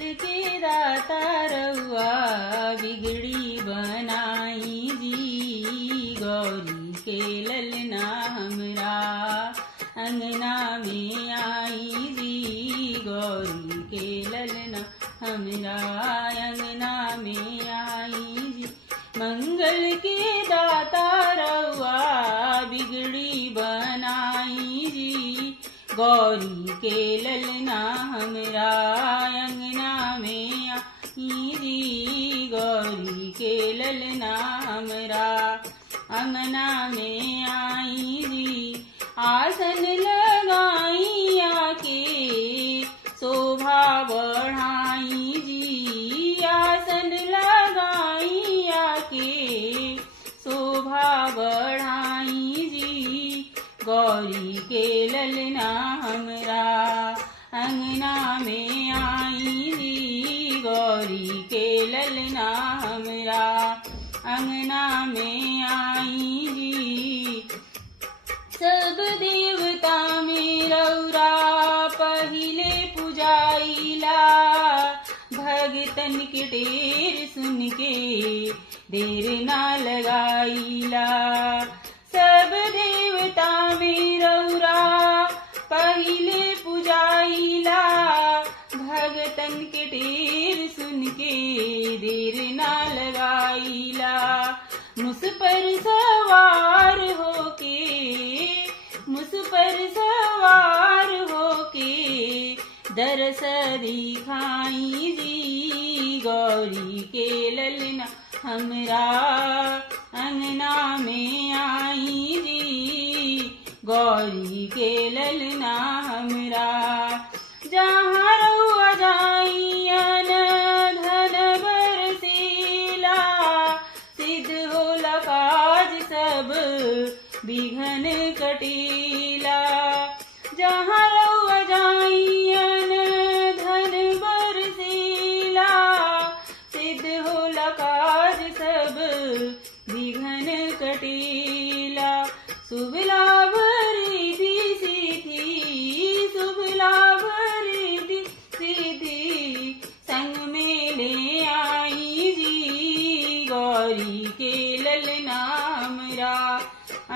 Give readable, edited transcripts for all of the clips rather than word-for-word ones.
के दाता रउआ बिगड़ी बनाई जी, गौरी के ललना हमरा अंगना में आई जी, गौरी के ललना हमरा अंगना में आई जी। मंगल के दाता रउआ बिगड़ी बनाई जी, गौरी के ललना हमरा अंगना में आई जी, गौरी के ललना हमरा अंगना में आई जी। आसन लगाई आके शोभा बढ़ाई जी, आसन लगाई आके शोभा बढ़ाई जी, गौरी के ललना हमरा अंगना में आई जी, गौरी के ललना हमरा अंगना में आई जी। सब देवता में रउरा पहिले पुजाइला, भगतन के ढेर सुन के देर ना लगाइला। सब देवता में रउरा पहिले पुजाइला, भगतन के ढेर सुन के देर ना लगाइला। मुझ पर सवार होके, मुझ पर सवार होके दरस दिखाई जी, गौरी के ललना हमरा अंगना में आई जी, गौरी के ललना हमरा। जहाँ रउआ जाइयन धन बरसेला, सिद्ध होला काज सब बिघन कटेला। जहाँ रउआ जाइयन धन बरसेला, सिद्ध होला काज सब बिघन कटेला। शुभ लाभ रिद्धि सिद्धि, शुभ लाभ रिद्धि सिद्धि संग में ले आई जी, गौरी के ललना हमरा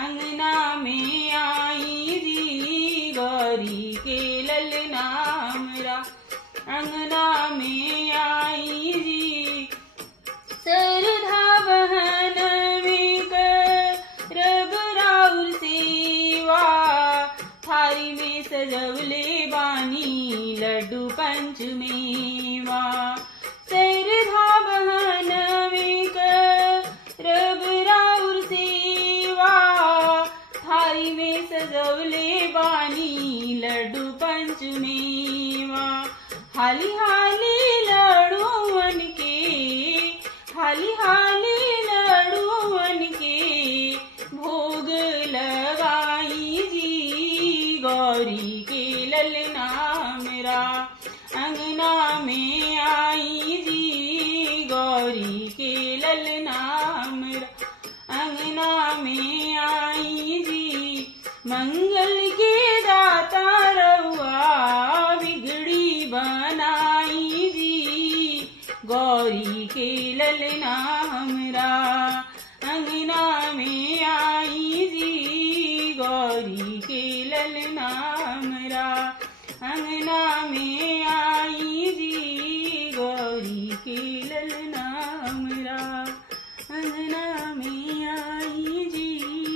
अंगना में आई जी, गौरी के ललना हमरा अंगना में आई जी। सरधा बहन में करब राउर सेवा, थारी में सजवले बानी लड्डू पंचमेवा। सरधा बहन में करब राउर सेवा, थारी में सजवले बानी लड्डू पंचमेवा। हाली हाली लड्डूअन के, हाली हाली लड्डूअन के भोग लगाई जी, गौरी के ललना हमरा अंगना में आई जी, गौरी के ललना हमरा अंगना में आई जी। मंगल के दाता रउआ बिगड़ी बनाई जी, गौरी के ललना हमरा अंगना में आई जी, गौरी के ललना हमरा अंगना में आई जी, गौरी के ललना हमरा अंगना में